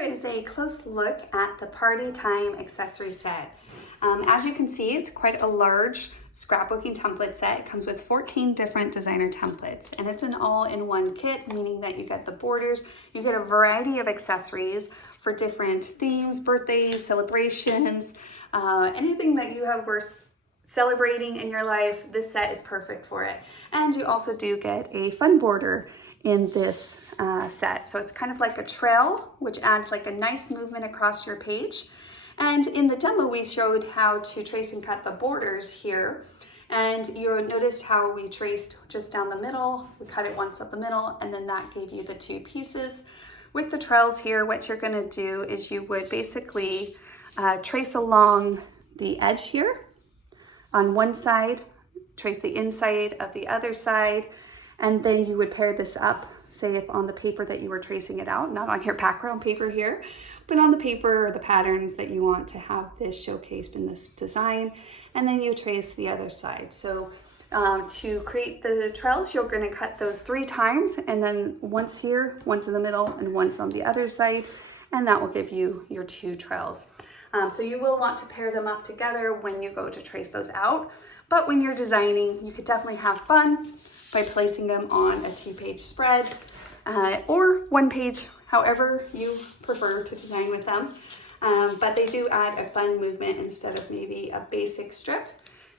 is a close look at the Party Time accessory set. As you can see, it's quite a large scrapbooking template set. It comes with 14 different designer templates, and it's an all-in-one kit, meaning that you get the borders, you get a variety of accessories for different themes, birthdays, celebrations, anything that you have worth celebrating in your life. This set is perfect for it. And you also do get a fun border in this set. So it's kind of like a trail, which adds like a nice movement across your page. And in the demo, we showed how to trace and cut the borders here. And you noticed how we traced just down the middle. We cut it once up the middle, and then that gave you the two pieces. With the trails here, what you're gonna do is you would basically trace along the edge here on one side, trace the inside of the other side, and then you would pair this up, say if on the paper that you were tracing it out, not on your background paper here, but on the paper or the patterns that you want to have this showcased in this design, and then you trace the other side. So to create the trails, you're gonna cut those 3 times, and then once here, once in the middle, and once on the other side, and that will give you your 2 trails. So you will want to pair them up together when you go to trace those out, but when you're designing, you could definitely have fun by placing them on a 2-page spread or 1 page, however you prefer to design with them. But they do add a fun movement instead of maybe a basic strip.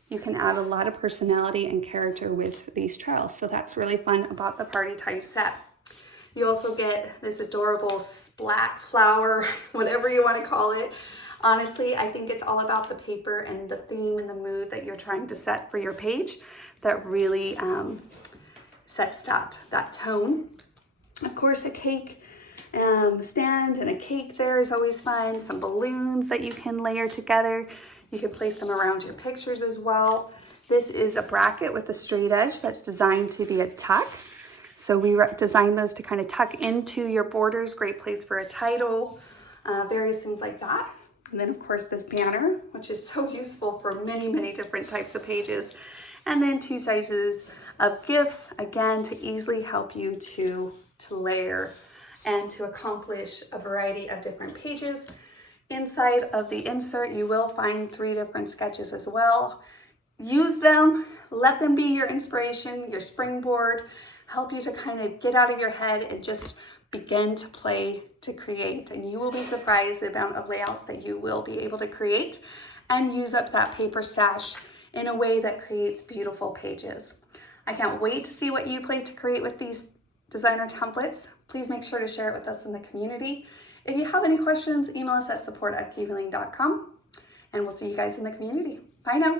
You can add a lot of personality and character with these trails. So that's really fun about the Party Time set. You also get this adorable splat flower, whatever you want to call it. Honestly, I think it's all about the paper and the theme and the mood that you're trying to set for your page that really sets that tone. Of course, a cake stand and a cake there is always fun. Some balloons that you can layer together. You can place them around your pictures as well. This is a bracket with a straight edge that's designed to be a tuck. So we designed those to kind of tuck into your borders. Great place for a title, various things like that. And then of course this banner, which is so useful for many, many different types of pages. And then 2 sizes of gifts, again, to easily help you to layer and to accomplish a variety of different pages. Inside of the insert, you will find 3 different sketches as well. Use them, let them be your inspiration, your springboard, help you to kind of get out of your head and just begin to play, to create, and you will be surprised the amount of layouts that you will be able to create and use up that paper stash in a way that creates beautiful pages. I can't wait to see what you play to create with these designer templates. Please make sure to share it with us in the community. If you have any questions, email us at support@kiwilane.com, and we'll see you guys in the community. Bye now.